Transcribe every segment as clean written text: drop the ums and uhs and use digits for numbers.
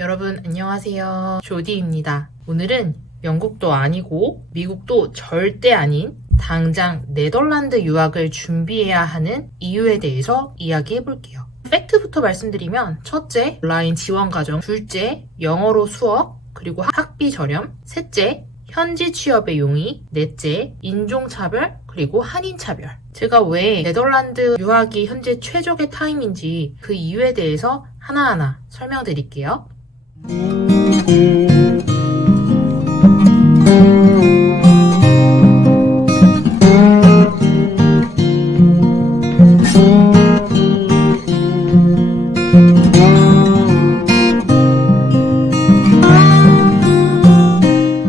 여러분 안녕하세요. 조디입니다. 오늘은 영국도 아니고 미국도 절대 아닌 당장 네덜란드 유학을 준비해야 하는 이유에 대해서 이야기해 볼게요. 팩트부터 말씀드리면 첫째, 온라인 지원 과정, 둘째, 영어로 수업, 그리고 학비 저렴, 셋째, 현지 취업의 용이, 넷째, 인종차별, 그리고 한인차별. 제가 왜 네덜란드 유학이 현재 최적의 타임인지 그 이유에 대해서 하나하나 설명드릴게요.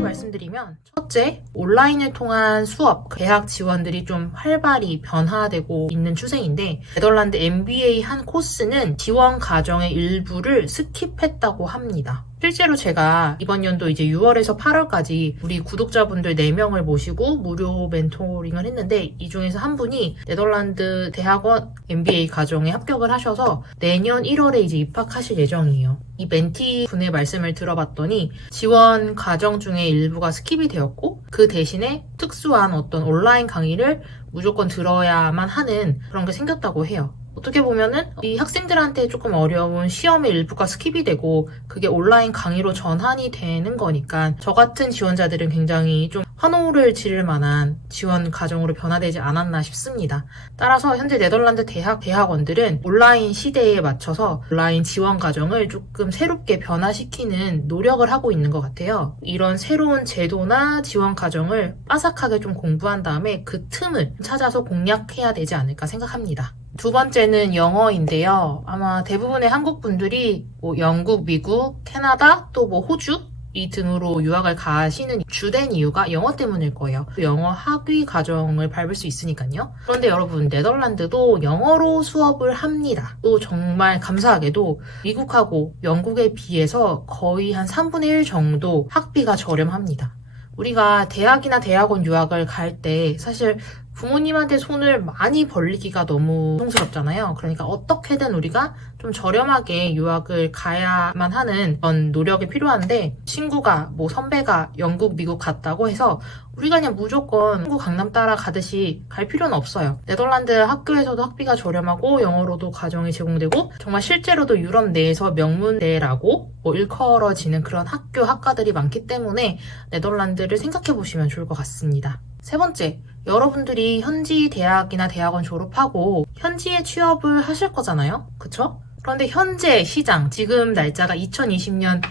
말씀드리면 첫째, 온라인을 통한 수업, 대학 지원들이 좀 활발히 변화되고 있는 추세인데 네덜란드 MBA 한 코스는 지원 과정의 일부를 스킵했다고 합니다. 실제로 제가 이번 연도 이제 6월에서 8월까지 우리 구독자분들 4명을 모시고 무료 멘토링을 했는데 이 중에서 한 분이 네덜란드 대학원 MBA 과정에 합격을 하셔서 내년 1월에 이제 입학하실 예정이에요. 이 멘티 분의 말씀을 들어봤더니 지원 과정 중에 일부가 스킵이 되었고 그 대신에 특수한 어떤 온라인 강의를 무조건 들어야만 하는 그런 게 생겼다고 해요. 어떻게 보면은 이 학생들한테 조금 어려운 시험의 일부가 스킵이 되고 그게 온라인 강의로 전환이 되는 거니까 저 같은 지원자들은 굉장히 좀 환호를 지를 만한 지원 과정으로 변화되지 않았나 싶습니다. 따라서 현재 네덜란드 대학원들은 온라인 시대에 맞춰서 온라인 지원 과정을 조금 새롭게 변화시키는 노력을 하고 있는 것 같아요. 이런 새로운 제도나 지원 과정을 빠삭하게 좀 공부한 다음에 그 틈을 찾아서 공략해야 되지 않을까 생각합니다. 두 번째는 영어인데요. 아마 대부분의 한국 분들이 뭐 영국, 미국, 캐나다, 또 뭐 호주 이 등으로 유학을 가시는 주된 이유가 영어 때문일 거예요. 영어 학위 과정을 밟을 수 있으니까요. 그런데 여러분, 네덜란드도 영어로 수업을 합니다. 또 정말 감사하게도 미국하고 영국에 비해서 거의 한 3분의 1 정도 학비가 저렴합니다. 우리가 대학이나 대학원 유학을 갈 때 사실 부모님한테 손을 많이 벌리기가 너무 고통스럽잖아요. 그러니까 어떻게든 우리가 좀 저렴하게 유학을 가야만 하는 그런 노력이 필요한데 친구가 뭐 선배가 영국, 미국 갔다고 해서 우리가 그냥 무조건 한국 강남 따라 가듯이 갈 필요는 없어요. 네덜란드 학교에서도 학비가 저렴하고 영어로도 과정이 제공되고 정말 실제로도 유럽 내에서 명문대라고 일컬어지는 그런 학교, 학과들이 많기 때문에 네덜란드를 생각해 보시면 좋을 것 같습니다. 세 번째, 여러분들이 현지 대학이나 대학원 졸업하고 현지에 취업을 하실 거잖아요. 그쵸? 그런데 현재 시장, 지금 날짜가 2020년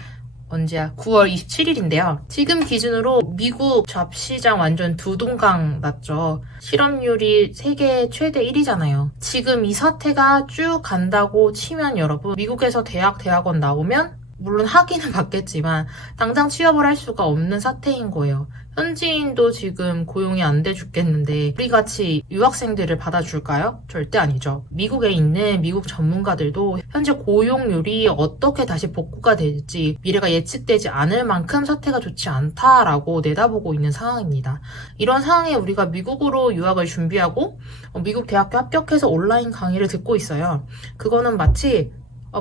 언제야? 9월 27일인데요. 지금 기준으로 미국 잡시장 완전 두동강 났죠. 실업률이 세계 최대 1위잖아요. 지금 이 사태가 쭉 간다고 치면 여러분, 미국에서 대학원 나오면 물론 학위는 받겠지만 당장 취업을 할 수가 없는 사태인 거예요. 현지인도 지금 고용이 안 돼 죽겠는데 우리같이 유학생들을 받아줄까요? 절대 아니죠. 미국에 있는 미국 전문가들도 현재 고용률이 어떻게 다시 복구가 될지 미래가 예측되지 않을 만큼 사태가 좋지 않다라고 내다보고 있는 상황입니다. 이런 상황에 우리가 미국으로 유학을 준비하고 미국 대학교 합격해서 온라인 강의를 듣고 있어요. 그거는 마치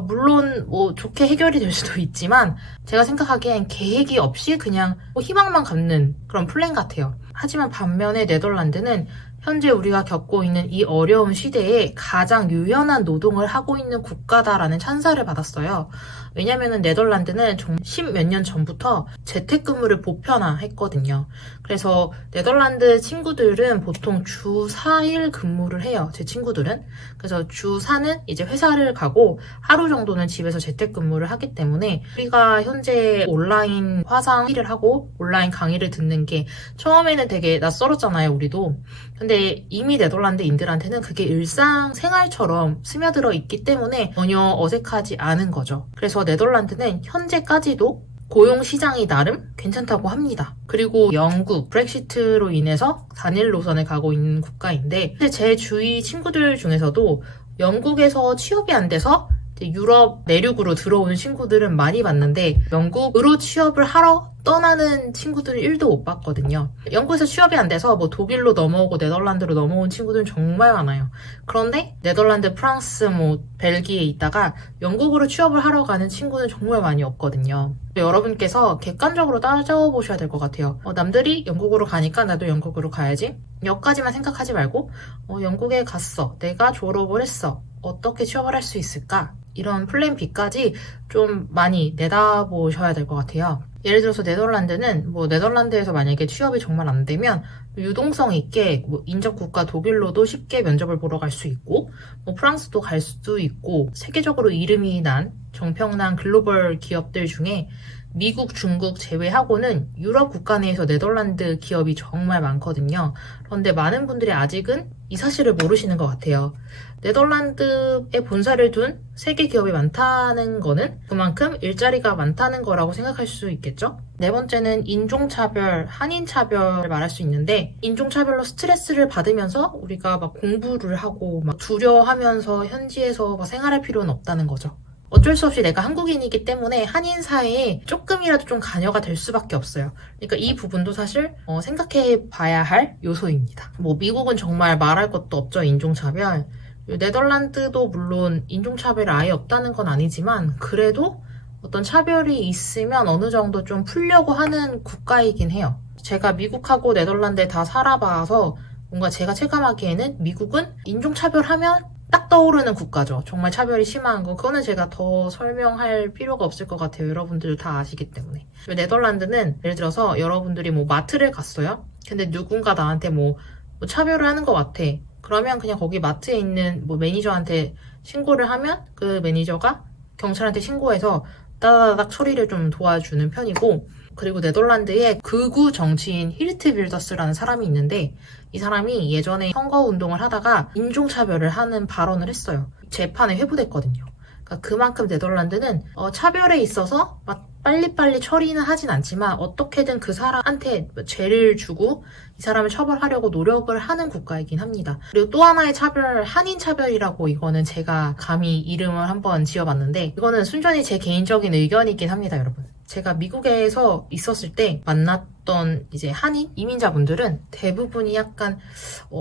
물론 뭐 좋게 해결이 될 수도 있지만 제가 생각하기엔 계획이 없이 그냥 희망만 갖는 그런 플랜 같아요. 하지만 반면에 네덜란드는 현재 우리가 겪고 있는 이 어려운 시대에 가장 유연한 노동을 하고 있는 국가다라는 찬사를 받았어요. 왜냐면은 네덜란드는 10몇 년 전부터 재택근무를 보편화했거든요. 그래서 네덜란드 친구들은 보통 주 4일 근무를 해요. 제 친구들은. 그래서 주 4는 이제 회사를 가고 하루 정도는 집에서 재택근무를 하기 때문에 우리가 현재 온라인 화상 회의를 하고 온라인 강의를 듣는 게 처음에는 되게 낯설었잖아요, 우리도. 근데 이미 네덜란드인들한테는 그게 일상생활처럼 스며들어 있기 때문에 전혀 어색하지 않은 거죠. 그래서 네덜란드는 현재까지도 고용시장이 나름 괜찮다고 합니다. 그리고 영국, 브렉시트로 인해서 단일 노선을 가고 있는 국가인데 제 주위 친구들 중에서도 영국에서 취업이 안 돼서 유럽 내륙으로 들어오는 친구들은 많이 봤는데 영국으로 취업을 하러 떠나는 친구들을 1도 못 봤거든요. 영국에서 취업이 안 돼서 뭐 독일로 넘어오고 네덜란드로 넘어온 친구들은 정말 많아요. 그런데 네덜란드, 프랑스, 뭐 벨기에 있다가 영국으로 취업을 하러 가는 친구는 정말 많이 없거든요. 여러분께서 객관적으로 따져보셔야 될 것 같아요. 남들이 영국으로 가니까 나도 영국으로 가야지. 여기까지만 생각하지 말고 영국에 갔어. 내가 졸업을 했어. 어떻게 취업을 할 수 있을까? 이런 플랜 B까지 좀 많이 내다보셔야 될 것 같아요. 예를 들어서 네덜란드는 뭐 네덜란드에서 만약에 취업이 정말 안 되면 유동성 있게 뭐 인접 국가 독일로도 쉽게 면접을 보러 갈 수 있고 뭐 프랑스도 갈 수도 있고 세계적으로 이름이 난 정평난 글로벌 기업들 중에 미국, 중국 제외하고는 유럽 국가 내에서 네덜란드 기업이 정말 많거든요. 그런데 많은 분들이 아직은 이 사실을 모르시는 것 같아요. 네덜란드에 본사를 둔 세계 기업이 많다는 거는 그만큼 일자리가 많다는 거라고 생각할 수 있겠죠? 네 번째는 인종차별, 한인차별을 말할 수 있는데 인종차별로 스트레스를 받으면서 우리가 막 공부를 하고 막 두려워하면서 현지에서 막 생활할 필요는 없다는 거죠. 어쩔 수 없이 내가 한국인이기 때문에 한인 사회에 조금이라도 좀 관여가 될 수밖에 없어요. 그러니까 이 부분도 사실 생각해 봐야 할 요소입니다. 뭐 미국은 정말 말할 것도 없죠. 인종차별. 네덜란드도 물론 인종차별이 아예 없다는 건 아니지만 그래도 어떤 차별이 있으면 어느 정도 좀 풀려고 하는 국가이긴 해요. 제가 미국하고 네덜란드에 다 살아봐서 뭔가 제가 체감하기에는 미국은 인종차별하면 딱 떠오르는 국가죠. 정말 차별이 심한 거. 그거는 제가 더 설명할 필요가 없을 것 같아요. 여러분들 다 아시기 때문에. 네덜란드는 예를 들어서 여러분들이 뭐 마트를 갔어요. 근데 누군가 나한테 뭐 차별을 하는 것 같아. 그러면 그냥 거기 마트에 있는 뭐 매니저한테 신고를 하면 그 매니저가 경찰한테 신고해서 따다닥 처리를 좀 도와주는 편이고 그리고 네덜란드의 극우 정치인 힐트 빌더스라는 사람이 있는데 이 사람이 예전에 선거운동을 하다가 인종차별을 하는 발언을 했어요. 재판에 회부됐거든요. 그러니까 그만큼 네덜란드는 차별에 있어서 막 빨리빨리 처리는 하진 않지만 어떻게든 그 사람한테 죄를 주고 이 사람을 처벌하려고 노력을 하는 국가이긴 합니다. 그리고 또 하나의 차별, 한인차별이라고 이거는 제가 감히 이름을 한번 지어봤는데 이거는 순전히 제 개인적인 의견이긴 합니다, 여러분. 제가 미국에서 있었을 때 만났던 이제 한인 이민자분들은 대부분이 약간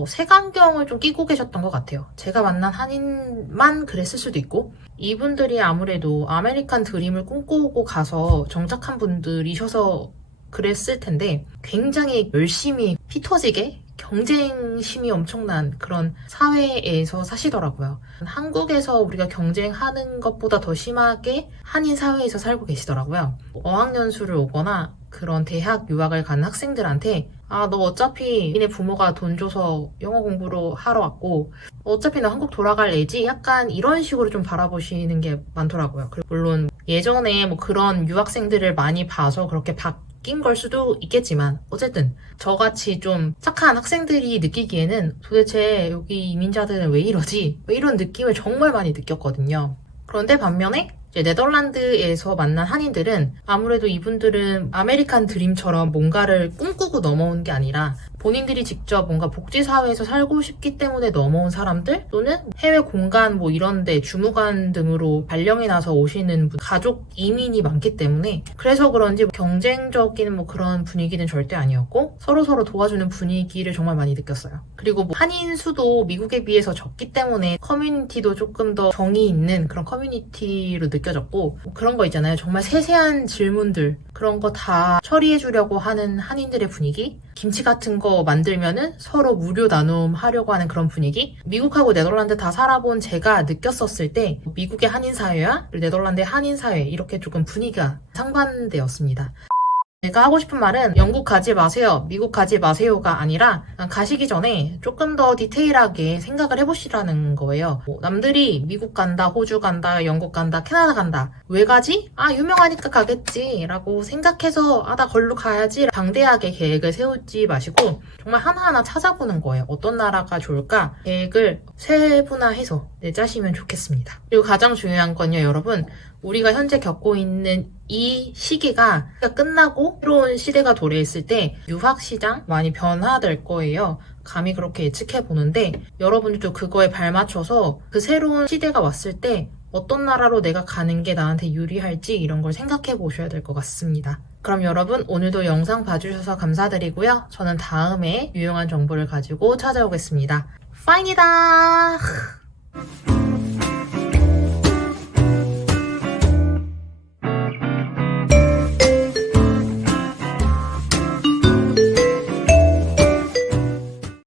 색안경을 좀 끼고 계셨던 것 같아요. 제가 만난 한인만 그랬을 수도 있고 이분들이 아무래도 아메리칸 드림을 꿈꾸고 가서 정착한 분들이셔서 그랬을 텐데 굉장히 열심히 피 터지게 경쟁심이 엄청난 그런 사회에서 사시더라고요. 한국에서 우리가 경쟁하는 것보다 더 심하게 한인 사회에서 살고 계시더라고요. 어학연수를 오거나 그런 대학 유학을 가는 학생들한테 너 어차피 니네 부모가 돈 줘서 영어 공부로 하러 왔고 어차피 너 한국 돌아갈 애지? 약간 이런 식으로 좀 바라보시는 게 많더라고요. 그리고 물론 예전에 뭐 그런 유학생들을 많이 봐서 그렇게 바뀐 걸 수도 있겠지만 어쨌든 저같이 좀 착한 학생들이 느끼기에는 도대체 여기 이민자들은 왜 이러지? 이런 느낌을 정말 많이 느꼈거든요. 그런데 반면에 이제 네덜란드에서 만난 한인들은 아무래도 이분들은 아메리칸 드림처럼 뭔가를 꿈꾸고 넘어온 게 아니라 본인들이 직접 뭔가 복지사회에서 살고 싶기 때문에 넘어온 사람들 또는 해외 공간 뭐 이런데 주무관 등으로 발령이 나서 오시는 가족 이민이 많기 때문에 그래서 그런지 경쟁적인 뭐 그런 분위기는 절대 아니었고 서로서로 도와주는 분위기를 정말 많이 느꼈어요. 그리고 뭐 한인 수도 미국에 비해서 적기 때문에 커뮤니티도 조금 더 정이 있는 그런 커뮤니티로 느껴졌고 뭐 그런 거 있잖아요. 정말 세세한 질문들 그런 거 다 처리해 주려고 하는 한인들의 분위기 김치 같은 거 만들면은 서로 무료 나눔 하려고 하는 그런 분위기 미국하고 네덜란드 다 살아본 제가 느꼈었을 때 미국의 한인 사회와 네덜란드의 한인 사회 이렇게 조금 분위기가 상반되었습니다. 제가 하고 싶은 말은 영국 가지 마세요, 미국 가지 마세요가 아니라 가시기 전에 조금 더 디테일하게 생각을 해보시라는 거예요. 남들이 미국 간다, 호주 간다, 영국 간다, 캐나다 간다. 왜 가지? 유명하니까 가겠지 라고 생각해서 나 걸로 가야지 방대하게 계획을 세우지 마시고 정말 하나하나 찾아보는 거예요. 어떤 나라가 좋을까? 계획을 세분화해서 내자시면 좋겠습니다. 그리고 가장 중요한 건요, 여러분. 우리가 현재 겪고 있는 이 시기가 끝나고 새로운 시대가 도래했을 때 유학시장 많이 변화될 거예요. 감히 그렇게 예측해 보는데 여러분들도 그거에 발맞춰서 그 새로운 시대가 왔을 때 어떤 나라로 내가 가는 게 나한테 유리할지 이런 걸 생각해 보셔야 될 것 같습니다. 그럼 여러분 오늘도 영상 봐주셔서 감사드리고요. 저는 다음에 유용한 정보를 가지고 찾아오겠습니다. 파인이다!